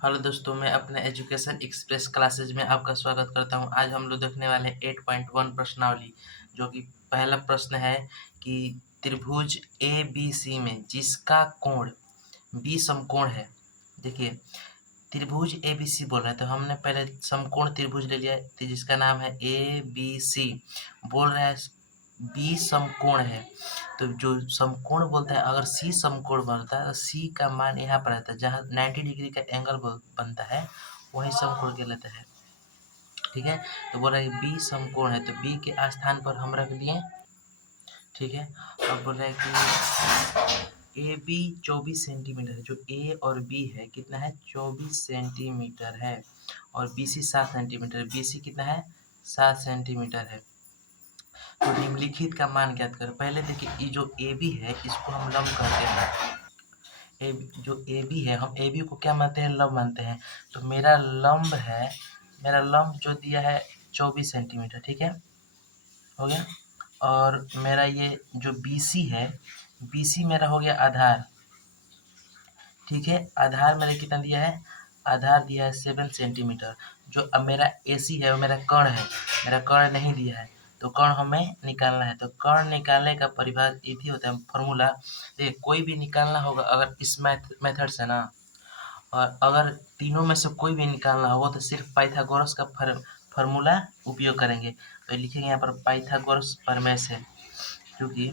Hello दोस्तों, मैं अपने एजुकेशन एक्सप्रेस क्लासेज में आपका स्वागत करता हूं। आज हम लोग देखने वाले हैं 8.1 प्रश्नावली, जो कि पहला प्रश्न है कि त्रिभुज ए बी सी में जिसका कोण बी समकोण है। देखिए, त्रिभुज ए बी सी बोल रहा है तो हमने पहले समकोण त्रिभुज ले लिया तो जिसका नाम है ए बी सी। बोल रहा है बी समकोण है, तो जो समकोण बोलता है, अगर सी समकोण बनता है तो सी का मान यहाँ पर आता है, जहाँ 90 डिग्री का एंगल बनता है वही समकोण कहलाता है। ठीक है, तो बोल रहा है बी समकोण है, तो बी के स्थान पर हम रख दिए। ठीक है, अब बोल रहा है कि ए बी 24 सेंटीमीटर है। जो ए और बी है कितना है, 24 सेंटीमीटर है, और B C 7 centimetre. B C कितना है, 7 सेंटीमीटर है। तो निम्नलिखित का मान ज्ञात करें। पहले देखिए, ये जो ए बी है इसको हम लंब कहते हैं। जो ए बी है, हम ए बी को क्या मानते हैं, लंब मानते हैं। तो मेरा लंब है, मेरा लंब जो दिया है 24 सेंटीमीटर। ठीक है, हो गया। और मेरा ये जो बी सी है, बी सी मेरा हो गया आधार। ठीक है, आधार मेरा कितना दिया है, आधार दिया है 7 सेंटीमीटर। जो अब मेरा ए सी है वो मेरा कर्ण है, मेरा कर्ण नहीं दिया है, तो कर्ण हमें निकालना है। तो कर्ण निकालने का परिभाषा यही होता है, फॉर्मूला। देखिए, कोई भी निकालना होगा अगर इस मेथड से ना, और अगर तीनों में से कोई भी निकालना होगा तो सिर्फ पाइथागोरस का फॉर्मूला उपयोग करेंगे। तो लिखेंगे यहाँ पर पाइथागोरस प्रमेय से, क्योंकि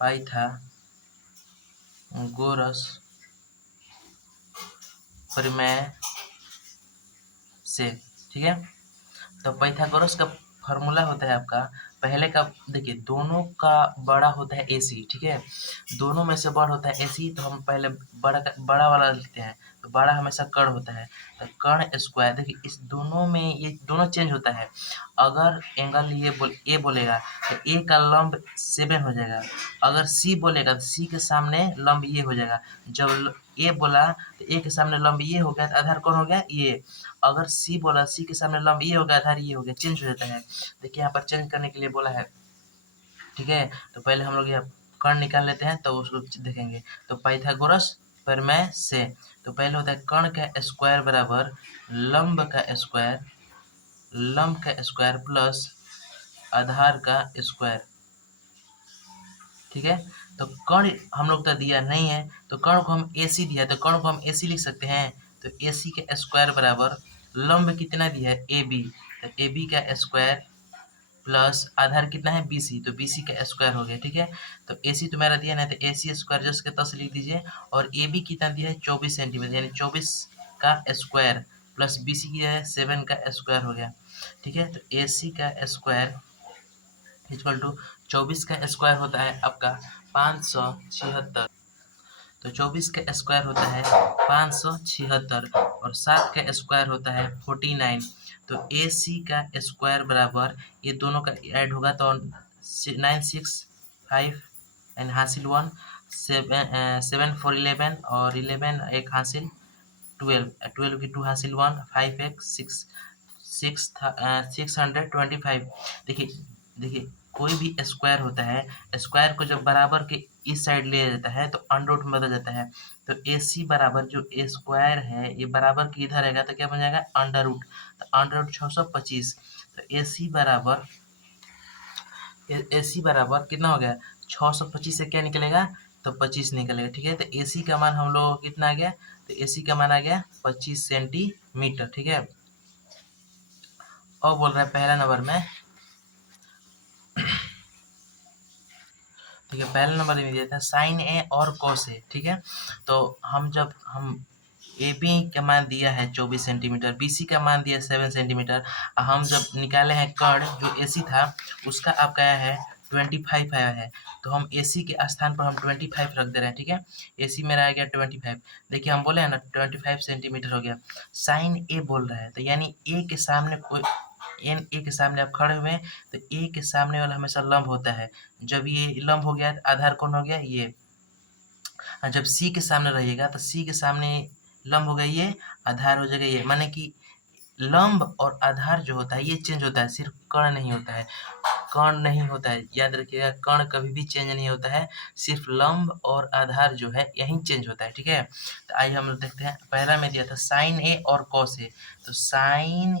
पाइथागोरस प्रमेय से। ठीक है, तो पाइथागोरस का फॉर्मूला होता है आपका, पहले का देखिए, दोनों का बड़ा होता है AC। ठीक है, दोनों में से बड़ा होता है AC, तो हम पहले बड़ा वाला लिखते हैं। तो बड़ा हमेशा कर्ण होता है, तो कर्ण स्क्वायर। देखिए, इस दोनों में ये दोनों चेंज होता है। अगर एंगल ए बोलेगा तो ए का लंब 7 हो जाएगा। अगर सी बोलेगा तो सी के सामने लंब ये हो जाएगा। जब ए बोला तो ए के सामने लंब ये हो गया, तो आधार कौन हो गया, ये। अगर सी बोला, सी के सामने लंब ये हो गया, आधार ये हो गया, चेंज हो जाता है। देखिए, यहाँ पर चेंज करने के लिए बोला है। ठीक है, तो पहले हम लोग यहाँ कर्ण निकाल लेते हैं, तो उसको देखेंगे। तो पाइथागोरस प्रमेय से, तो पहले होता है कर्ण का स्क्वायर बराबर लंब का स्क्वायर, लंब का स्क्वायर प्लस आधार का स्क्वायर। ठीक है, तो कर्ण हम लोग तो दिया नहीं है, तो कर्ण को हम AC दिया है, तो कर्ण को हम AC लिख सकते हैं। तो AC का स्क्वायर बराबर लंब कितना दिया है, AB, तो AB का स्क्वायर प्लस आधार कितना है, BC, तो BC का स्क्वायर हो गया। ठीक है, तो AC तो मेरा दिया नहीं, तो AC स्क्वायर जस्ट के तस लिख दीजिए। और AB कितना दिया है, 24 सेंटीमीटर, यानी 24 का स्क्वायर प्लस BC किया है 7 का स्क्वायर हो गया। ठीक है, तो AC का स्क्वायर इक्वल टू 24 का स्क्वायर होता है आपका 576। तो 24 का स्क्वायर होता है 576, और 7 का स्क्वायर होता है 49। तो AC का स्क्वायर बराबर, ये दोनों का ऐड होगा तो 965 एंड हासिल 1, 7 4 11, और 11 एक हासिल 12, 12 की 2 हासिल 1, 5 एक 6, 625। देखिए देखिए, कोई भी स्क्वायर होता है, स्क्वायर को जब बराबर के इस साइड ले जाता है तो अंडर रूट में बदल जाता है। तो AC बराबर जो ए स्क्वायर है ये बराबर के इधर रहेगा तो क्या बन जाएगा, अंडर रूट। तो अंडर रूट 625। तो AC बराबर कितना हो गया, 625 से क्या निकलेगा, तो 25 निकलेगा। ठीक है, तो AC का मान हम लोग कितना आ गया, तो AC का मान आ गया 25 सेंटीमीटर। ठीक है, और बोल रहा है पहला नंबर में, ठीक है, पहला नंबर में दिया था साइन ए और कॉस ए। ठीक है, तो जब हम ए बी का मान दिया है 24 सेंटीमीटर, BC का मान दिया 7 सेंटीमीटर, हम जब निकाले हैं कर्ण जो AC था उसका आपका आया है 25 आया है, तो हम AC के स्थान पर हम 25 रख दे रहे हैं। ठीक है, AC मेरा आ गया 25। देखिए, हम बोले हैं ना 25 सेंटीमीटर हो गया। साइन ए बोल रहा है, तो यानी ए के सामने कोई ए के सामने आप खड़े हुए हैं, तो ए के सामने वाला हमेशा लंब होता है। जब ये लंब हो गया, आधार कौन हो गया, ये। जब C के सामने रहिएगा तो C के सामने लंब हो गया ये, आधार हो जाएगा ये। माने कि लंब और आधार जो होता है ये चेंज होता है, सिर्फ कर्ण नहीं होता है। कर्ण नहीं होता है। याद रखिएगा, कर्ण कभी भी चेंज नहीं होता है, सिर्फ लंब और आधार जो है यही चेंज होता है। ठीक है, तो आइए हम लोग देखते हैं। पहला में दिया था साइन ए और कॉस ए। तो साइन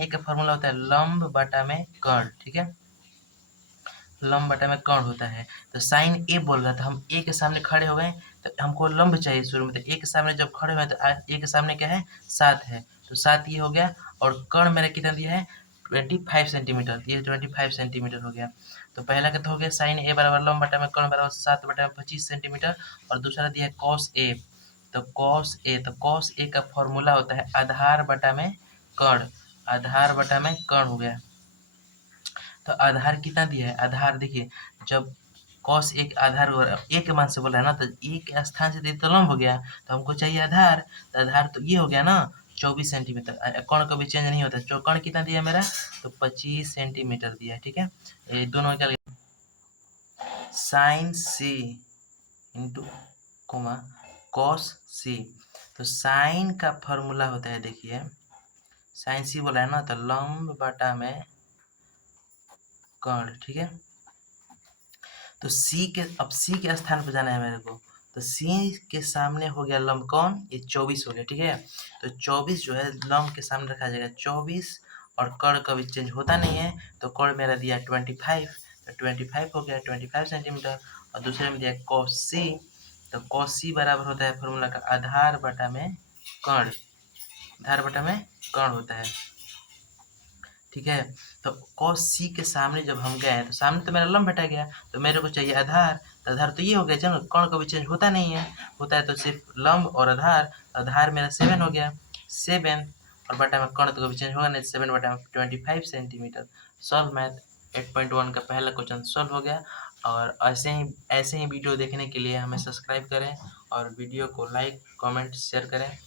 ए का फॉर्मूला होता है लंब बटा में कर्ण। ठीक है, लंब बटा में कर्ण होता है। तो साइन ए बोल रहा था, हम ए के सामने खड़े हो गए, तो हमको लंब चाहिए शुरू में। तो ए के सामने जब खड़े हुए तो ए के सामने क्या है, 7 है, तो 7 ये हो गया। और कर्ण मेरा कितना दिया है, 25 सेंटीमीटर, ये 25 सेंटीमीटर हो गया। तो पहला का तो हो गया साइन ए बराबर लंब बटा में कर्ण बराबर 7 बटा में 25 सेंटीमीटर। और दूसरा दिया है कॉस ए। तो कॉस ए का फॉर्मूला होता है आधार बटा में कर्ण, आधार बटा में कर्ण हो गया। तो आधार कितना दिया है, आधार देखिए, जब कॉस एक आधार ए के मान से बोला है ना, तो ए के स्थान से दिया तो लंब हो गया, तो हमको चाहिए आधार। तो आधार तो ये हो गया ना 24 सेंटीमीटर। कर्ण कभी चेंज नहीं होता। कर्ण कितना दिया मेरा, तो 25 सेंटीमीटर दिया है। ठीक है, ये दोनों क्या, साइन सी इंटू कोमा कॉस सी। तो साइन का फॉर्मूला होता है, देखिए साइन सी बोला है ना, तो लंब बटा में कर्ण। ठीक है, तो अब सी के स्थान पर जाना है मेरे को। तो सी के सामने हो गया लंब कौन, ये 24 हो गया। ठीक है, तो 24 जो है लंब के सामने रखा जाएगा 24, और कर्ण कभी चेंज होता नहीं है, तो कर्ण मेरा दिया 25, तो 25 हो गया, 25 सेंटीमीटर। और दूसरे में दिया कॉस सी। तो कॉस सी बराबर होता है फॉर्मूला का आधार बटा में कर्ण, आधार बटा में कर्ण होता है। ठीक है, तो कॉस सी के सामने जब हम गए, तो सामने तो मेरा लंब हटा गया, तो मेरे को चाहिए आधार। तो आधार तो ये हो गया, चलो कर्ण कभी चेंज होता नहीं है, होता है तो सिर्फ लंब और आधार। आधार मेरा 7 हो गया, 7, और बटा में कर्ण तो कभी चेंज होगा नहीं, 7 बटा में 25 सेंटीमीटर। सॉल्व मैथ 8.1 का पहला क्वेश्चन सॉल्व हो गया। और ऐसे ही वीडियो देखने के लिए हमें सब्सक्राइब करें, और वीडियो को लाइक कमेंट शेयर करें।